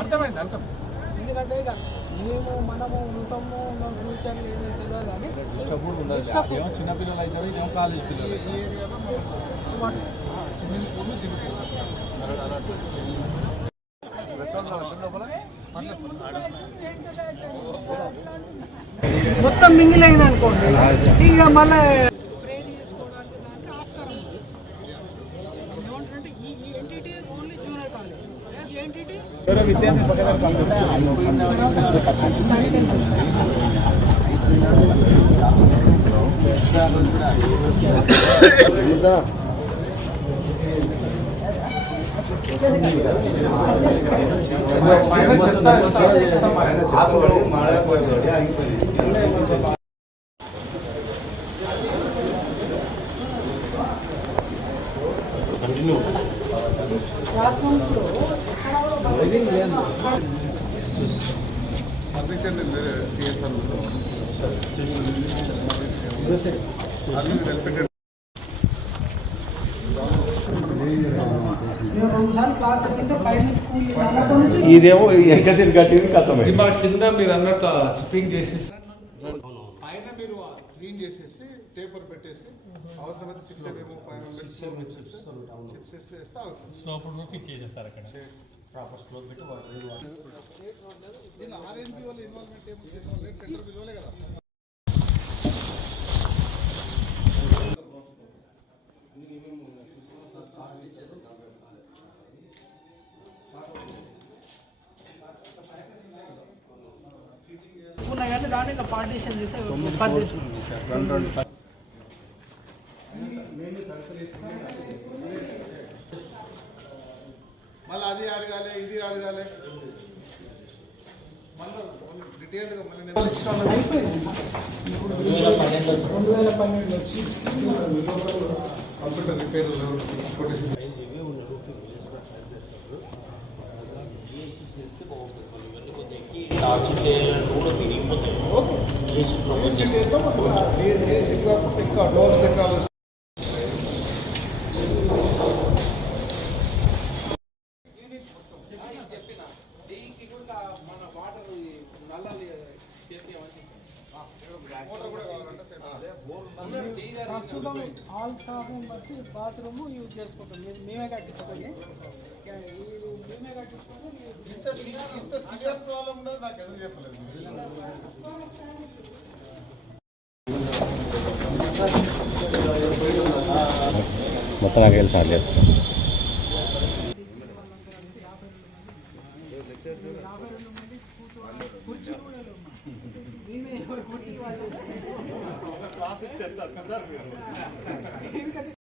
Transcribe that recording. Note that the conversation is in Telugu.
అర్థమైంది అర్థం. ఎందుకంటే ఇక మేము మనము ఉంటాము మన ఫ్యూచర్ ఏదో తెలియదు కానీ ఏమో చిన్నపిల్లలు అవుతారు ఇదేమో కాలేజ్ పిల్లలు మొత్తం మింగిల్ అయింది అనుకోండి. ఇక మళ్ళీ ఏమంటారంటే ఈ ఈ ఎంటిటీ ఓన్లీ జూనియర్ కాలేజ్ ఈ ఎంటిటీ క్లాస్ పంపించండి ఇదేమో ఎంకసీలు కట్టింది కథమే. మా కింద మీరు అన్నట్టు చిప్పింగ్ చేసేసి పైన మీరు క్లీన్ చేసేసి పేపర్ పెట్టేసి అవసరమైతే six MM five hundred chips వేస్తే అవుతుంది ఫిక్స్ చేసేస్తారు అక్కడ. ప్రాపర్ స్లోప్ పెట్టి వాటర్ దీని ఆర్ఎన్పి వాళ్ళ ఇన్వాల్వ్మెంట్ ఏముంది? టెండర్ విలువలే కదా. కానీ దాన్ని పార్టీషన్ చేసి మళ్ళీ అది అడగాలి ఇది అడగాలి మళ్ళీ డీటెయిల్గా మళ్ళీ నేను రెండు వేల పన్నెండు వచ్చి కంప్యూటర్ రిపేర్ కొట్టేసి ఇంకా ప్రస్తుతం ఆల్ స్టాఫ్ బట్టి బాత్రూమ్ యూజ్ చేసుకుంటాం. మేము- ఇది మేమే మొత్తం నాకు వెళ్ళి సార్ చేస్తాను యాభై రెండు మేమే ఎవరి కుర్చీ వాళ్ళు చేసుకుంటాం. ఎందుకంటే